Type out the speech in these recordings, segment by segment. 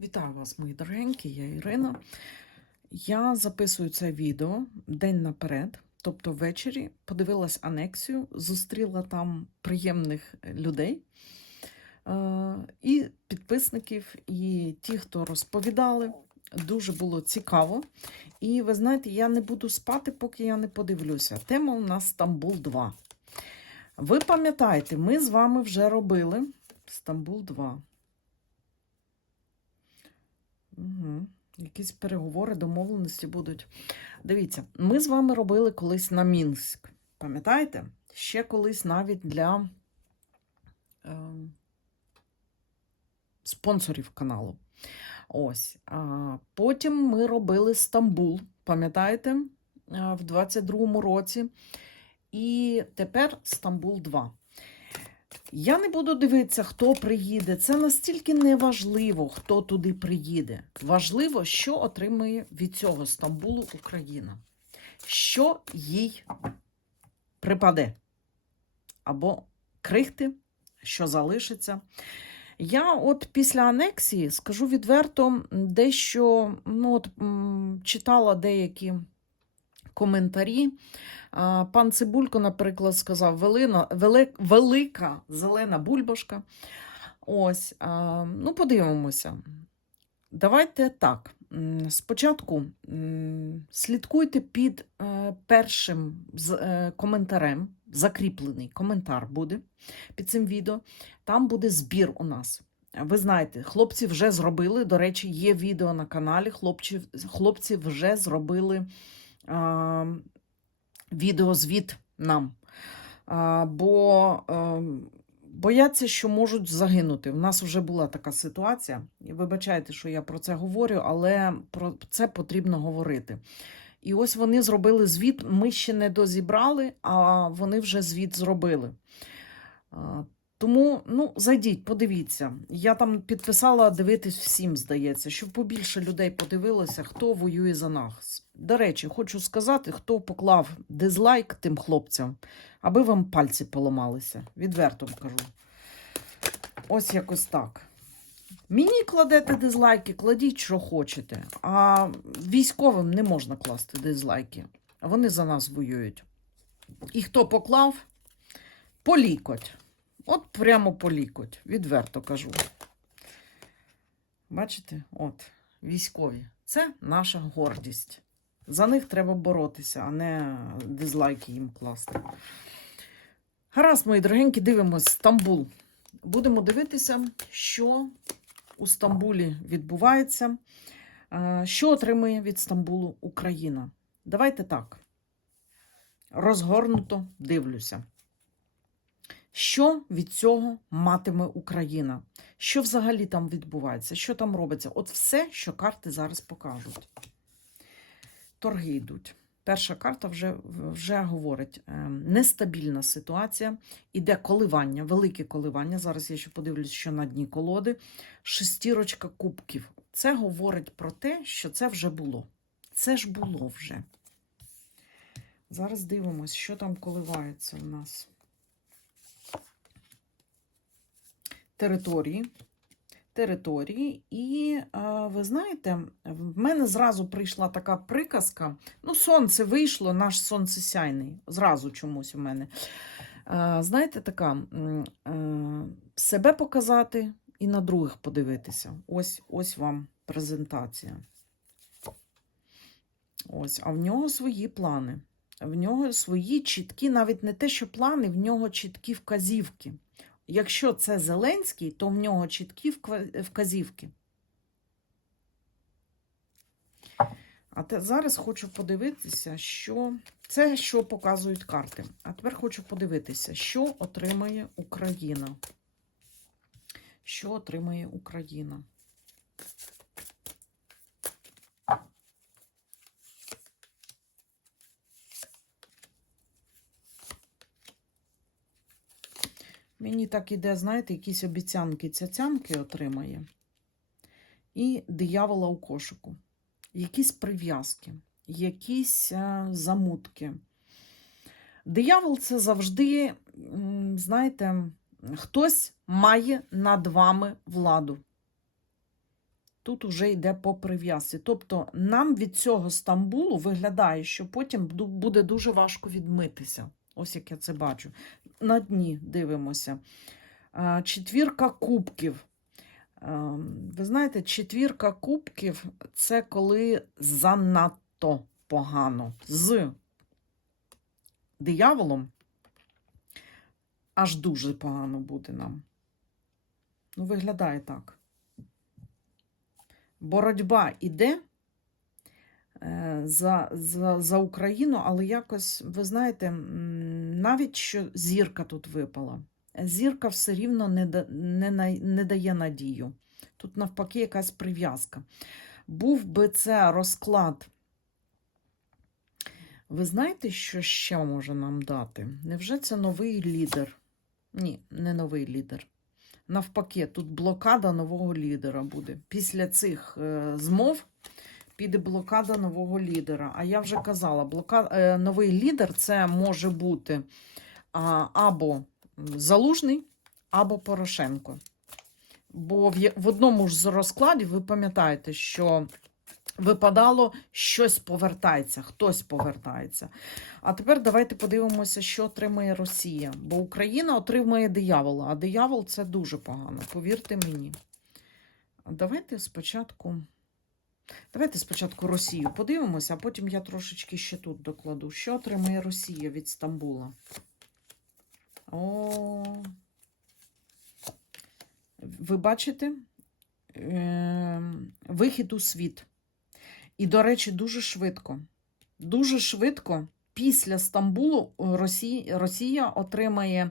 Вітаю вас, мої дорогенькі, я Ірина. Я записую це відео день наперед, тобто ввечері подивилась анексію, зустріла там приємних людей е, і підписників, і ті, хто розповідали. Дуже було цікаво. І ви знаєте, я не буду спати, поки я не подивлюся. Тема у нас Стамбул 2. Ви пам'ятаєте, ми з вами вже робили Стамбул 2. Угу. Якісь переговори, домовленості будуть. Дивіться, ми з вами робили колись на Мінськ. Пам'ятаєте? Ще колись навіть для е, спонсорів каналу. Ось. А потім ми робили Стамбул, пам'ятаєте, в 22-му році. І тепер Стамбул 2. Я не буду дивитися, хто приїде. Це настільки не важливо, хто туди приїде. Важливо, що отримує від цього Стамбулу Україна. Що їй припаде. Або крихти, що залишиться. Я от після анексії скажу відверто, дещо ну, от, читала деякі коментарі. Пан Цибулько, наприклад, сказав: Велина, велик, велика зелена бульбашка. Ось, ну, подивимося. Давайте так. Спочатку слідкуйте під е, першим е, коментарем. Закріплений коментар буде під цим відео. Там буде збір у нас. Ви знаєте, хлопці вже зробили. До речі, є відео на каналі. Хлопці, хлопці вже зробили відеозвіт нам. Бо бояться, що можуть загинути. У нас вже була така ситуація. І вибачайте, що я про це говорю, але про це потрібно говорити. І ось вони зробили звіт. Ми ще не дозібрали, а вони вже звіт зробили. Тому ну, зайдіть, подивіться. Я там підписала дивитись всім, здається, щоб побільше людей подивилося, хто воює за нас. До речі, хочу сказати, хто поклав дизлайк тим хлопцям, аби вам пальці поламалися. Відверто вам кажу. Ось якось так. Мені кладете дизлайки, кладіть, що хочете. А військовим не можна класти дизлайки. Вони за нас воюють. І хто поклав, полікоть. От прямо полікоть, відверто кажу. Бачите, от, військові. Це наша гордість. За них треба боротися, а не дизлайки їм класти. Гаразд, мої дорогенькі, дивимось Стамбул. Будемо дивитися, що у Стамбулі відбувається, е, що отримує від Стамбулу Україна. Давайте так. Розгорнуто дивлюся. Що від цього матиме Україна? Що взагалі там відбувається? Що там робиться? От все, що карти зараз покажуть. Торги йдуть. Перша карта вже, вже говорить: е, нестабільна ситуація, іде коливання, велике коливання. Зараз я ще подивлюсь, що на дні колоди. Шестірочка кубків. Це говорить про те, що це вже було. Це ж було вже. Зараз дивимось, що там коливається у нас. Території. Території, і ви знаєте, в мене зразу прийшла така приказка. Ну, сонце вийшло, наш сонцесяйний. Зразу чомусь у мене. Знаєте, така себе показати і на других подивитися. Ось, ось вам презентація. Ось, а в нього свої плани. В нього свої чіткі, навіть не те, що плани, в нього чіткі вказівки. Якщо це Зеленський, то в нього чіткі вказівки. А те, зараз хочу подивитися, що це що показують карти. А тепер хочу подивитися, що отримає Україна. Що отримає Україна? Мені так іде, знаєте, якісь обіцянки цяцянки отримає. І диявола у кошику. Якісь прив'язки, якісь е, замутки. Диявол це завжди, знаєте, хтось має над вами владу. тут уже йде по прив'язці. Тобто нам від цього Стамбулу виглядає, що потім буде дуже важко відмитися. Ось як я це бачу. На дні дивимося. Четвірка кубків. Ви знаєте, четвірка кубків це коли занадто погано. З дияволом аж дуже погано буде нам. Ну, виглядає так. Боротьба іде за, за, за Україну, але якось, ви знаєте, навіть що зірка тут випала. Зірка все рівно не, да- не, не дає надію. Тут навпаки якась прив'язка. Був би це розклад. Ви знаєте, що ще може нам дати? Невже це новий лідер? Ні, не новий лідер. Навпаки, тут блокада нового лідера буде. Після цих е, змов піде блокада нового лідера. А я вже казала, блока... е, новий лідер це може бути або Залужний, або Порошенко. Бо в, одному ж з розкладів ви пам'ятаєте, що випадало, щось повертається, хтось повертається. А тепер давайте подивимося, що отримує Росія. Бо Україна отримує диявола, а диявол це дуже погано, повірте мені. Давайте спочатку. Давайте спочатку Росію подивимося, а потім я трошечки ще тут докладу. Що отримує Росія від Стамбула? О, ви бачите? Ем, Вихід у світ. І, до речі, дуже швидко. Дуже швидко після Стамбулу Росія, Росія отримає,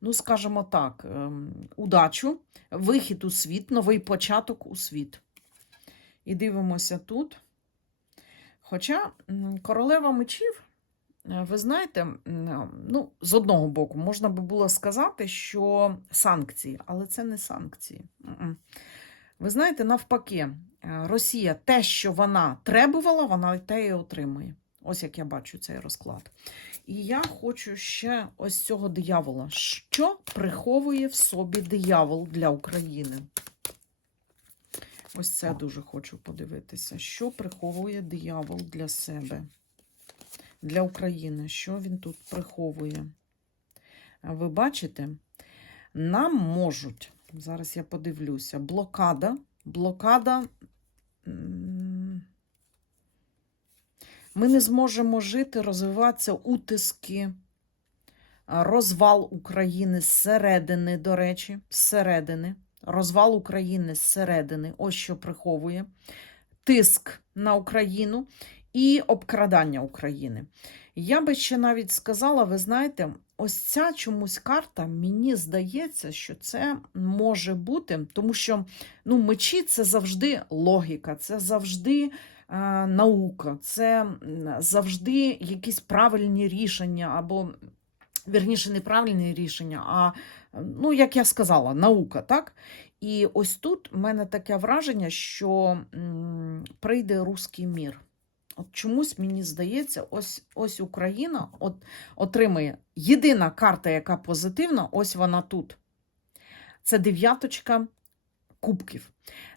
ну, скажімо так, ем, удачу, вихід у світ, новий початок у світ. І дивимося тут. Хоча королева мечів, е, ви знаєте, ну, з одного боку, можна би було сказати, що санкції, але це не санкції. Ви знаєте, навпаки, е, Росія те, що вона требувала, вона те і отримує. Ось як я бачу цей розклад. І я хочу ще ось цього диявола. Що приховує в собі диявол для України? Ось це дуже хочу подивитися. Що приховує диявол для себе, для України? Що він тут приховує? Ви бачите, нам можуть, зараз я подивлюся, блокада, блокада. Ми не зможемо жити, розвиватися утиски, розвал України зсередини, до речі, зсередини. Розвал України зсередини, ось що приховує, тиск на Україну і обкрадання України. Я би ще навіть сказала, ви знаєте, ось ця чомусь карта, мені здається, що це може бути, тому що ну, мечі це завжди логіка, це завжди е, наука, це завжди якісь правильні рішення, або вірніше, не правильні рішення, а ну, як я сказала, наука, так? І ось тут в мене таке враження, що прийде руський мір. От чомусь мені здається, ось, ось Україна от, отримає єдина карта, яка позитивна, ось вона тут. Це дев'яточка кубків.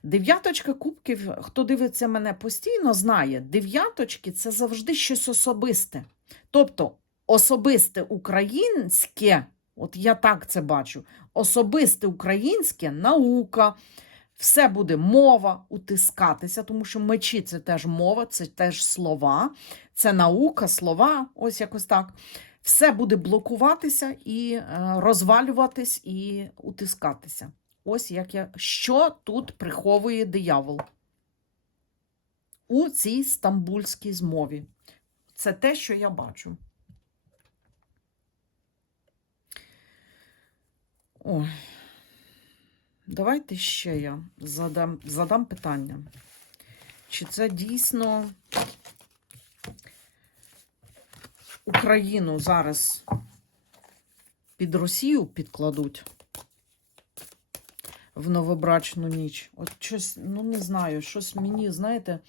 Дев'яточка кубків, хто дивиться мене постійно, знає, дев'яточки це завжди щось особисте. Тобто особисте українське, от я так це бачу, особисте українське наука, все буде мова утискатися, тому що мечі це теж мова, це теж слова, це наука, слова, ось якось так. Все буде блокуватися і е, розвалюватись і утискатися. Ось як я, що тут приховує диявол у цій стамбульській змові. Це те, що я бачу. Ой. Давайте ще я задам, задам питання. Чи це дійсно Україну зараз під Росію підкладуть в новобрачну ніч? От щось, ну не знаю, щось мені, знаєте,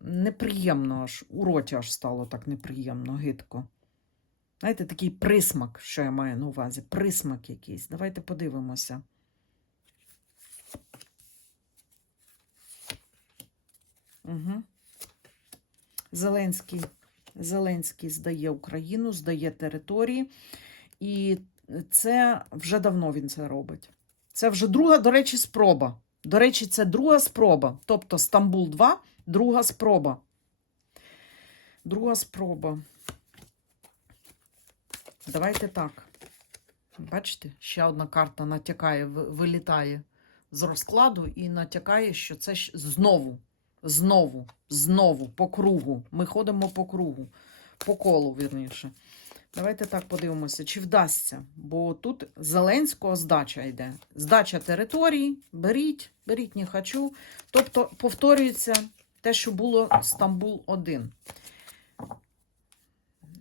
неприємно аж, у роті аж стало так неприємно, гидко. Знаєте, такий присмак, що я маю на увазі, присмак якийсь. Давайте подивимося. Угу. Зеленський, Зеленський здає Україну, здає території. І це вже давно він це робить. Це вже друга, до речі, спроба. До речі, це друга спроба. Тобто Стамбул 2, друга спроба. Друга спроба. Давайте так. Бачите, ще одна карта натякає, вилітає з розкладу і натякає, що це ж знову, знову, знову, по кругу. Ми ходимо по кругу, по колу, вірніше. Давайте так подивимося, чи вдасться. Бо тут Зеленського здача йде. Здача території, беріть, беріть, не хочу. Тобто повторюється те, що було Стамбул 1.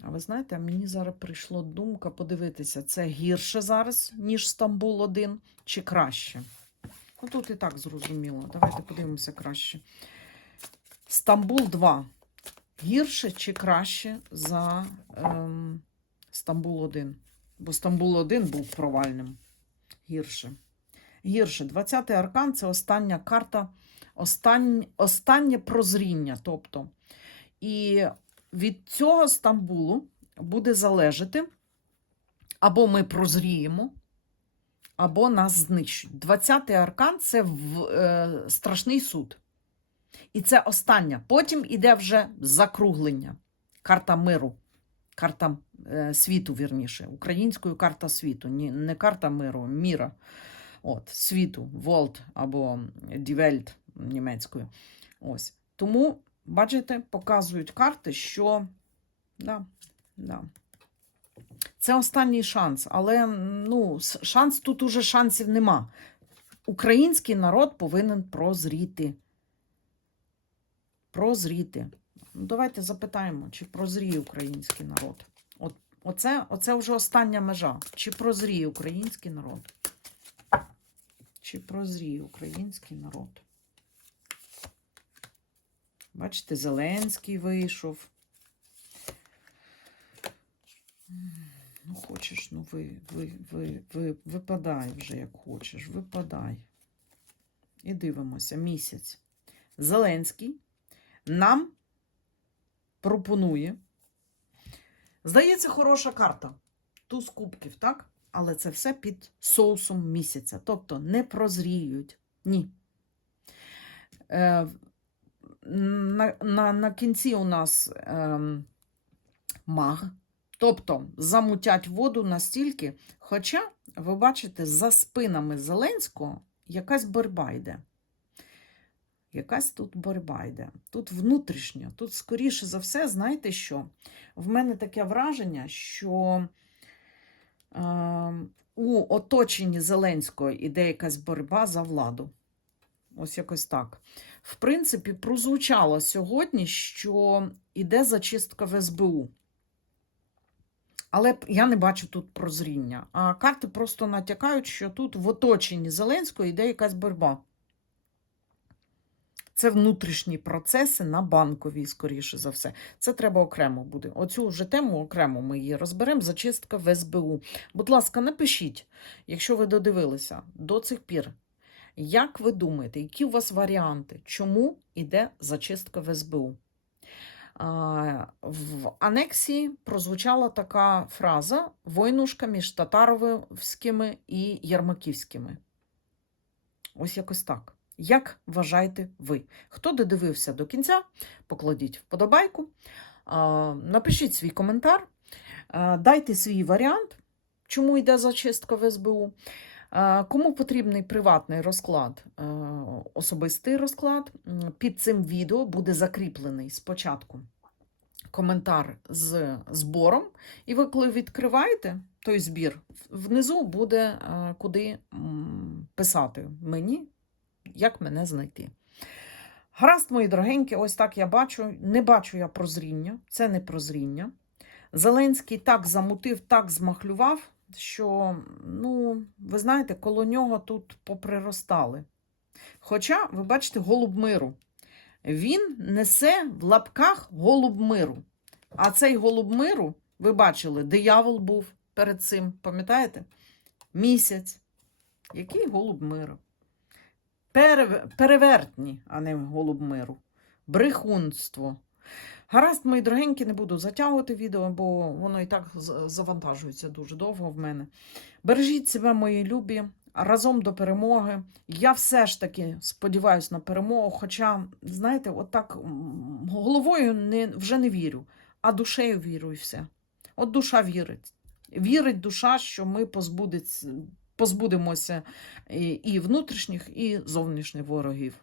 А ви знаєте, мені зараз прийшла думка подивитися, це гірше зараз, ніж Стамбул 1, чи краще? Ну тут і так зрозуміло. Давайте подивимося краще. Стамбул 2. Гірше чи краще за ем, Стамбул 1? Бо Стамбул 1 був провальним. Гірше. Гірше. 20-й аркан це остання карта, остань, останнє прозріння. Тобто, і від цього Стамбулу буде залежати, або ми прозріємо, або нас знищать. 20-й аркан це в, е, страшний суд. І це остання. Потім іде вже закруглення. Карта миру, карта е, світу, вірніше. Українською карта світу. Ні, не карта миру, міра. От, світу, Волт або Welt німецькою. Ось. Тому, бачите, показують карти, що да, да. це останній шанс, але ну, шанс тут уже шансів нема. Український народ повинен прозріти. Прозріти. Ну, давайте запитаємо, чи прозріє український народ. От, оце, оце вже остання межа. Чи прозріє український народ? Чи прозріє український народ? Бачите, Зеленський вийшов. Ну, хочеш, ну ви, ви, ви, ви, випадай вже, як хочеш, випадай. І дивимося, місяць. Зеленський нам пропонує. Здається, хороша карта. Туз кубків, так? Але це все під соусом місяця. Тобто не прозріють. Ні. Е, на, на, на кінці у нас ем, маг. Тобто замутять воду настільки. Хоча, ви бачите, за спинами Зеленського якась боротьба йде. Якась тут боротьба йде. Тут внутрішня, тут, скоріше за все, знаєте що? В мене таке враження, що е, у оточенні Зеленського іде якась боротьба за владу. Ось якось так. В принципі, прозвучало сьогодні, що іде зачистка в СБУ. Але я не бачу тут прозріння. А карти просто натякають, що тут в оточенні Зеленського йде якась боротьба. Це внутрішні процеси на банковій, скоріше за все. Це треба окремо буде. Оцю вже тему окремо ми її розберемо. Зачистка в СБУ. Будь ласка, напишіть, якщо ви додивилися до цих пір. Як ви думаєте, які у вас варіанти? Чому йде зачистка в СБУ? В анексії прозвучала така фраза войнушка між татаровськими і ярмаківськими. Ось якось так. Як вважаєте ви? Хто додивився до кінця, покладіть вподобайку, напишіть свій коментар, дайте свій варіант, чому йде зачистка в СБУ. А, Кому потрібний приватний розклад, е, особистий розклад, під цим відео буде закріплений спочатку коментар з збором, і ви, коли відкриваєте той збір, внизу буде е, куди писати мені, як мене знайти. Гаразд, мої дорогенькі, ось так я бачу. Не бачу я прозріння, це не прозріння. Зеленський так замутив, так змахлював, що, ну, ви знаєте, коло нього тут поприростали. Хоча, ви бачите, голуб миру. Він несе в лапках голуб миру. А цей голуб миру, ви бачили, диявол був перед цим, пам'ятаєте? Місяць. Який голуб миру? Перевертні, а не голуб миру. Брехунство. Гаразд, мої дорогенькі, не буду затягувати відео, бо воно і так завантажується дуже довго в мене. Бережіть себе, мої любі, разом до перемоги. Я все ж таки сподіваюся на перемогу. Хоча, знаєте, отак м, головою не, вже не вірю, а душею вірю і все. От душа вірить. Вірить душа, що ми позбудемося і внутрішніх, і зовнішніх ворогів.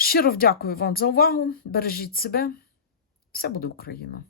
Щиро вдякую вам за увагу. Бережіть себе. Все буде Україна!